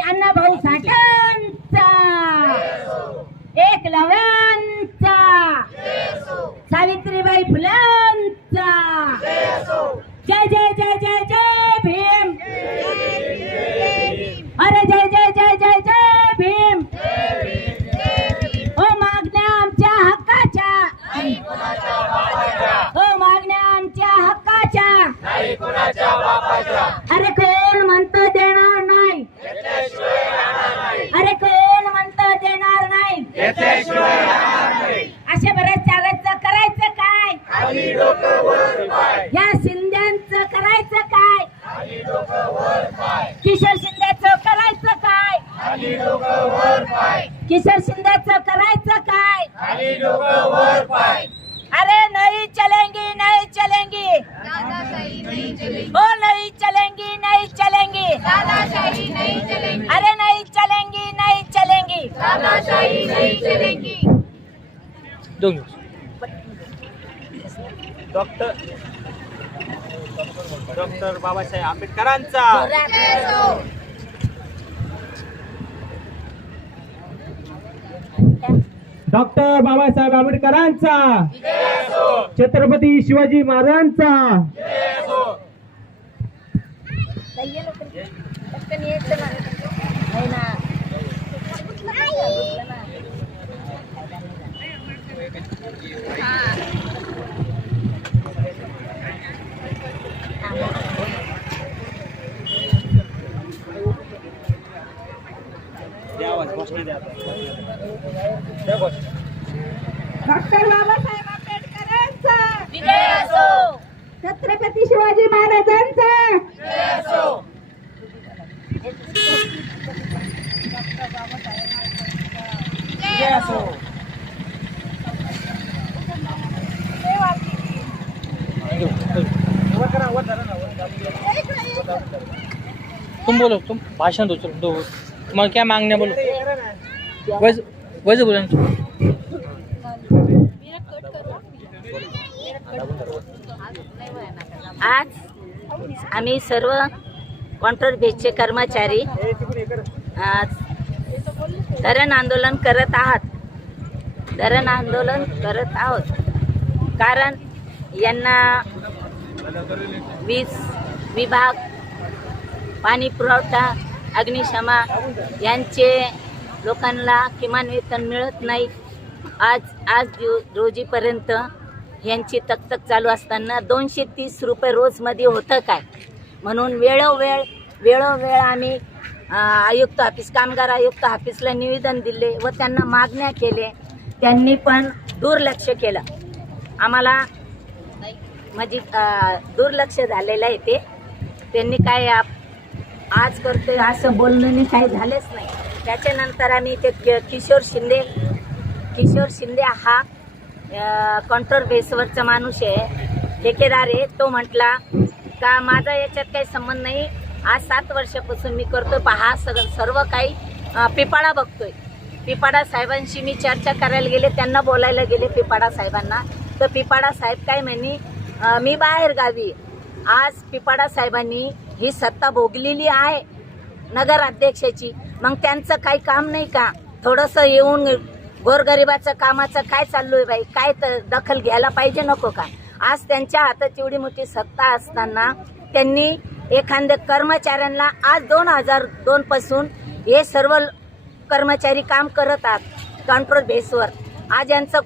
अण्णा भाऊ साठांचा. एक लव्यांचा. सावित्रीबाई फुला. असे बरेच चालायचं करायचं काय? या शिंद्यांचं करायचं काय? किशोर शिंदेचं करायचं काय? किशोर शिंदेचं करायचं काय? अरे नहीं चलेंगी नहीं चलेंगी. ओ नहीं चलेंगी. नहीं चलेंगी दादाशाही नहीं चलेंगी. अरे नहीं चलेंगी. नहीं दादाशाही दोन डॉक्टर डॉक्टर बाबासाहेब आंबेडकरांचा. डॉक्टर बाबासाहेब आंबेडकरांचा. छत्रपती शिवाजी महाराजांचा. डॉक्टर बाबासाहेब आंबेडकरांचा विजय असो छत्रपती शिवाजी महाराजांचा विजय असो तुम बोलो तुम भाषण दो चलो दो। तुम्हारा क्या मांगने बोलो? वैसे वैसे बोला आज आम्ही सर्व कॉन्ट्रॅक्ट बेसचे कर्मचारी धरण आंदोलन करत आहात. धरण आंदोलन करत आहोत. कारण यांना वीज विभाग पाणी पुरवठा अग्निशमा यांचे लोकांना किमान वेतन मिळत नाही. आज आज दिव रोजीपर्यंत यांची तकतक चालू असताना दोनशे तीस रुपये रोजमध्ये होतं काय? म्हणून वेळोवेळ वेळोवेळ आम्ही आयुक्त ऑफिस कामगार आयुक्त ऑफिसला निवेदन दिले व त्यांना मागण्या केले त्यांनी पण दुर्लक्ष केलं. आम्हाला म्हणजे दुर्लक्ष झालेलं आहे ते. त्यांनी काय आप- आज करतोय असं बोलणं काही झालेच नाही. त्याच्यानंतर आम्ही ते कि- किशोर शिंदे किशोर शिंदे हा कॉन्ट्रोर बेसवरचा माणूस आहे. ठेकेदार आहे. तो म्हटला का माझा याच्यात काही संबंध नाही? आज सात वर्षापासून मी करतोय पहा सगळं सर्व काही पिपाळा पिपाडा बघतोय. पिपाडा साहेबांशी मी चर्चा करायला गेले त्यांना बोलायला गेले पिपाडा साहेबांना. तर पिपाडा साहेब काय म्हणे मी बाहेर गावी आज पिपाडा साहेबांनी ही सत्ता भोगलेली आहे नगर अध्यक्षाची मग त्यांचं काही काम नाही का? थोडंसं येऊन गोरगरिबाचं कामाचं काय चाललोय बाई? काय तर दखल घ्यायला पाहिजे नको का? आज त्यांच्या हातात एवढी मोठी सत्ता असताना त्यांनी एखाद्या कर्मचाऱ्यांना आज दोन हजार दोन पासून हे सर्व कर्मचारी काम करत आहात कंट्रोल बेसवर आज यांचं